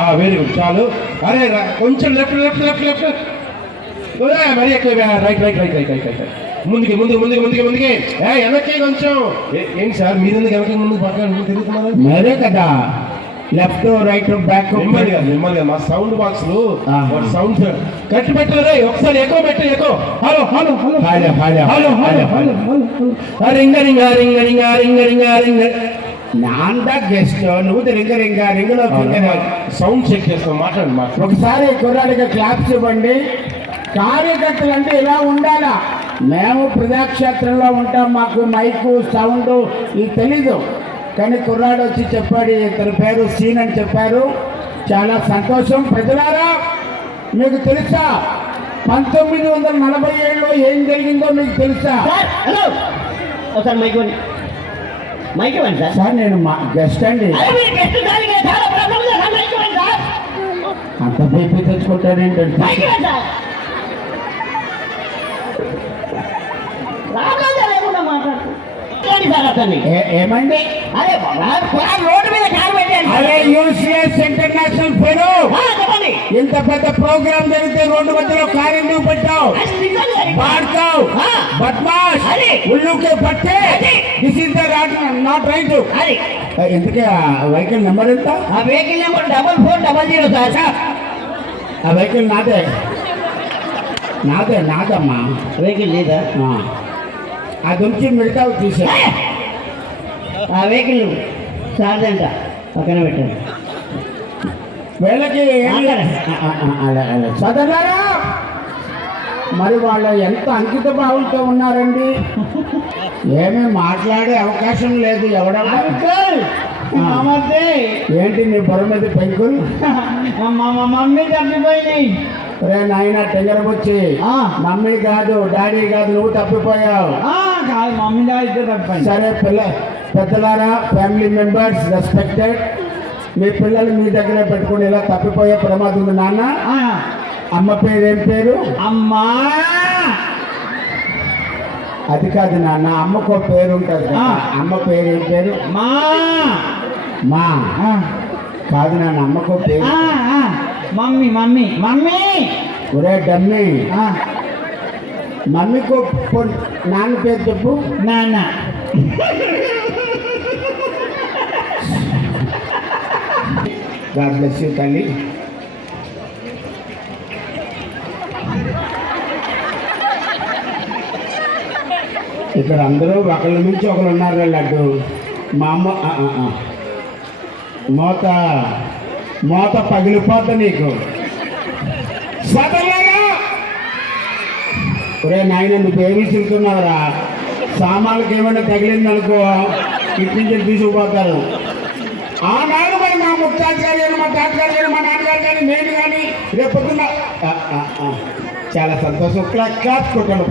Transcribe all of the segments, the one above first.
Very good చాలు. అరే కొంచెం లెఫ్ట్ లెఫ్ట్ లెఫ్ట్ లెఫ్ట్ మరి ఎక్కువ right right right right right right ముందుకి ముందుకు ముందుకు ముందుకి ముందుకి. ఏ వెనక్కి కొంచెం. ఏ- ఏంటి సార్? మీరు ఎందుకు వెనక్కి ముందుకు పక్కన తిరుగుతున్నారు? మరే కదా. లెఫ్ట్ రైట్ బ్యాక్ నెమ్మదిగా నెమ్మదిగా మా సౌండ్ బాక్స్. సౌండ్ కట్టి పెట్టారు ఒకసారి ఎక్కువ పెట్టు ఎక్కువ. Hello hello hello. Hello hello hello hello hello hello రింగ రింగ రింగ రింగ రింగ రింగ. రింగ నాంద గెస్ట్ నువ్వు రింగ రింగ రింగులో సౌండ్ చెక్ చేస్తాం మాట్లాడండి మాట్లాడు. ఒకసారి కుర్రాడికి క్లాప్స్ ఇవ్వండి. కార్యకర్తలు అంటే ఇలా ఉండాలా? మేము ప్రజాక్షేత్రంలో ఉంటాం మాకు మైకు సౌండ్ ఇది తెలీదు. కానీ కుర్రాడు వచ్చి చెప్పాడు ఇతని పేరు సీన్ అని చెప్పారు. చాలా సంతోషం. ప్రజలారా మీకు తెలుసా? పంతొమ్మిది వందల నలభై ఏడులో ఏం జరిగిందో మీకు తెలుసా? Sir hello. ఒకసారి మైక్ సార్. నేను మా గెస్ట్ అండి. అంత బీపీ తెచ్చుకుంటానేంటండి ఏమండి అరే రోడ్డు మీద కారు అరే యూసిఎస్ ఇంటర్నేషనల్ ఫెలో. ఇంత పెద్ద ప్రోగ్రామ్ జరిగితే రెండు మధ్యలో కారు ఎందుకు పెట్టావు? పాడతావు. బద్మాష్. ఉల్లుకే పట్టే. This is the not right అది ఎందుకే వెహికల్ నెంబర్ ఎంత? ఆ vehicle number double four double zero sir sir ఆ వెహికల్ నాదే. నాదే నాదమ్మా. వెహికల్ లేదా? ఆ. అది ఉంచి మిగతావి తీసే. ఆ వెహికల్ సార్దంట పక్కన పెట్టండి. వీళ్ళకి ఏమి- ఆగరా. ఆ, ఆ, ఆ, అలా, అలా. సోదరులారా మరి వాళ్ళు ఎంత అంకిత భావంతో ఉన్నారండి? ఏమీ మాట్లాడే అవకాశం లేదు నమస్తే. ఏంటి నీ బుర్ర మీద పెంకులు? మా మమ్మీ తప్పిపోయినాయి రే నాయన టెంగర వచ్చి ఆ. మమ్మీ కాదు డాడీ కాదు నువ్వు తప్పిపోయావు. కాదు మమ్మీ డాడీ ఇద్దరు తప్పిపోయింది. సరే పిల్ల పెద్దలారా ఫ్యామిలీ మెంబర్స్ రెస్పెక్టెడ్. మీ పిల్లలు మీ దగ్గర పెట్టుకుని ఇలా తప్పిపోయే ప్రమాదం ఉంది నాన్న. అమ్మ పేరు ఏం పేరు? అమ్మా! అది కాదు నాన్న అమ్మకు ఒక పేరు ఉంటుంది. అమ్మ పేరు ఏం పేరు? మా! మా. కాదు నాన్న అమ్మకు ఒక పేరు మమ్మీ మమ్మీ మమ్మీ! ఒరే డమ్మి. మమ్మీకు నాన్న పేరు చెప్పు. నాన్న. గాడ్ బ్లెస్ యూ తల్లి. ఇక్కడ అందరూ ఒకళ్ళ నుంచి ఒకరు ఉన్నారు లడ్డు మా అమ్మ మోత మోత పగిలిపోద్ద నీకు. ఒరే నాయన నువ్వేమి తిరుగుతున్నావురా. సామాన్లకు ఏమైనా తగిలిందనుకో అనుకో నుంచి తీసుకుపోతారు. ఆనాడు మరి మా ముత్తాజు మా తాతగారు కానీ మా నాన్నగారు కానీ నేను కానీ రేపు పొద్దున్న చాలా సంతోషం. క్లాస్ క్లాస్ కొట్టాను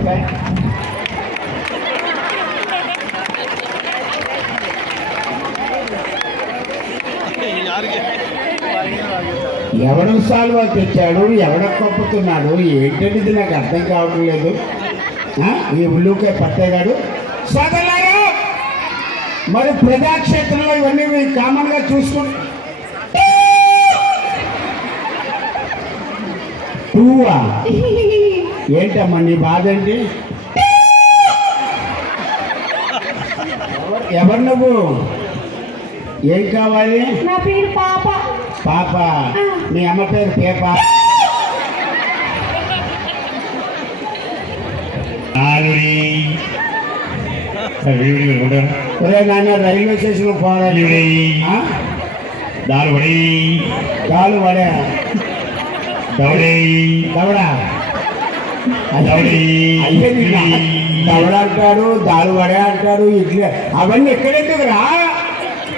ఎవడు సాల్వా తెచ్చాడు? ఎవడ కప్పుతున్నాడు? ఏంటంటే ఇది? నాకు అర్థం కావట్లేదు ఈ ఉల్లుకే పట్టేగాడు. సోదరులారా మరి ప్రజాక్షేత్రంలో ఇవన్నీ కామన్గా చూసుకుంటే టూవా? ఏంటమ్మా నీ బాధ ఏంటి? ఎవరు నువ్వు? ఏం కావాలి? నా పేరు పాప. పాప. మీ అమ్మ పేరు పేప. ఒరే నాన్న రైల్వే స్టేషన్ పోవాలి. దాలు పడి చాలు వడే. దవడి. దవడా? దవడి. అంటాడు దాలు వడే అంటాడు ఇడ్లీ. అవన్నీ ఎక్కడెందుకురా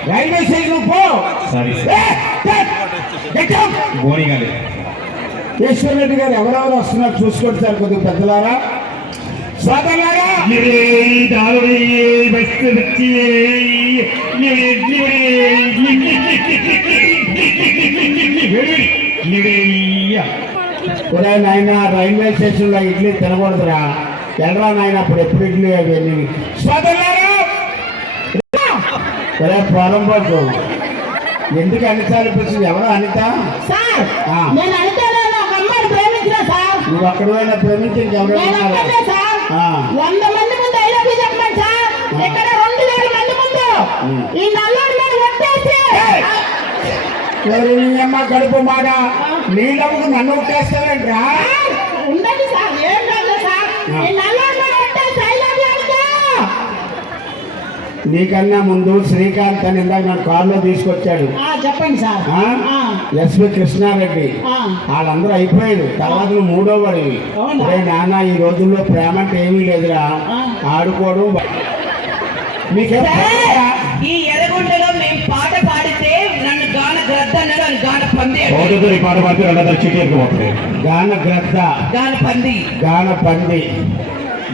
రైల్వే స్టేషన్ పో. ఈశ్వర్ రెడ్డి గారు ఎవరెవరు వస్తున్నారు చూసుకోండి సార్ కొద్దిగా పెద్దలారా. సోదరులారా ఒరే నాయన రైల్వే స్టేషన్లో ఇడ్లీ తినకూడదురా. ఎల్రా నాయన అప్పుడు ఎప్పుడు ఇడ్లీ అవన్నీ సోదరులారా ఒరే పొలం పోకు ఎందుకు అనితాలు పిలిచింది ఎవరు అనిత? నువ్వు ఒక్కడైనా ప్రేమించి ఇంకెవరు నేను ఉన్నారు? ఒక్కనే సార్. ఆ. వంద మంది ముందు ఐ లవ్ యూ చెప్పమని సార్ ఇక్కడ రెండు వేల మంది ముందు. ఉమ్. ఈ నల్లోడి మీద ఒట్టేసి. ఎవరు నీ అమ్మ కడుపు మాట నన్ను ఒట్టేస్తావేంట్రా ఉండండి సార్ ఏం కాదు సార్ ఆ. ఈ నల్లోడి మీద ఒట్టేసి ఐ లవ్ యూ అంటే నీకన్నా ముందు శ్రీకాంత్ అని ఇందాక నా కారులో తీసుకొచ్చాడు ఆ, చెప్పండి సార్. ఎస్పి కృష్ణారెడ్డి ఆ. వాళ్ళందరూ అయిపోయాడు తర్వాత నువ్వు మూడో వాడివి? అరే నాన్న ఈ రోజుల్లో ప్రేమ అంటే ఏమీ లేదురా. ఆడుకోవడం మీకేం భయమా? ఈ ఎర్రగుంటలో మేము పాట పాడితే నన్ను గాన గ్రద్ద అన్నాడు అని గాన పంది అన్నాడు. ఒకటితో ఈ పాట పాడితే రెండోసారి చిట్టి ఎక్కిపోతుంది గాన గ్రద్ద గాన పంది గాన పంది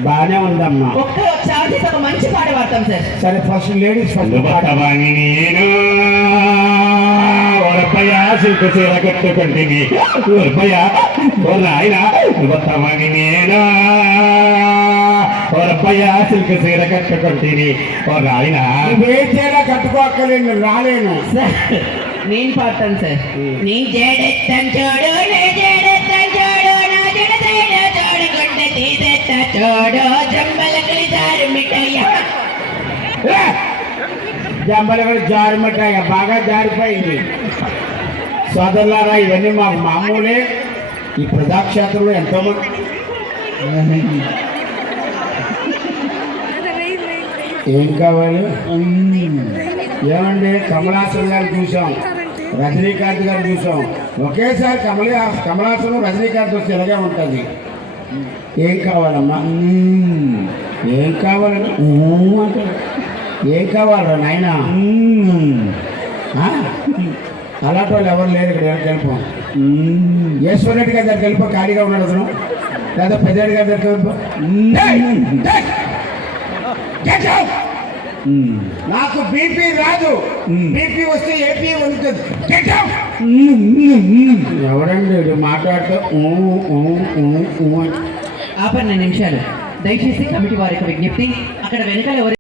బానే ఉందమ్మా. ఒక్క ఒకసారి ఒక మంచి పాట పాడతాం సార్. సరే ఫస్ట్ లేడీస్ ఫస్ట్ పాట. నేను ఒరపయ్య సిల్కు చీర కట్టుకుంటుంది ఒరపయ్య ఓ నాయన బతవాణి నేను ఒరపయ్య సిల్కు చీర కట్టుకుంటుంది ఓ నాయన. నువ్వే చీర కట్టుకోక్కర్లేదు నేను రాలేను. సార్ నేను పాడతాను సార్. నీ జడెత్తం చూడు తీసెత్త జంబలకలి జారు మిఠాయ. బాగా జారిపోయింది. సోదరులారా ఇవన్నీ మాకు మామూలే. ఈ ప్రజాక్షేత్రంలో ఎంతో మంది ఏం కావాలి? ఏమండి? కమలాసన్ గారు చూసాం రజనీకాంత్ గారు చూసాం ఒకేసారి కమల కమలాసనం రజనీకాంత్ వస్తే ఇలాగే ఉంటుంది. ఏం కావాలమ్మా? ఏం కావాలని అంటాడు. ఏం కావాలరా నాయన? అలాంటి వాళ్ళు ఎవరు లేరు ఇక్కడ వెళ్ళిపో ఈశ్వర్ రెడ్డి గారి దగ్గరికి వెళ్ళిపో ఖాళీగా ఉన్నాడు అతను. లేదా పెద్దరెడ్డి గారి దగ్గరికి వెళ్ళిపో. నాకు బీపీ రాదు. బీపీ వస్తే ఏపీ out! ఎవరండి మాట్లాడితే? ఆ పన్నెండు నిమిషాలు. దయచేసి కమిటీ వారికి విజ్ఞప్తి అక్కడ వెనకాల ఎవరు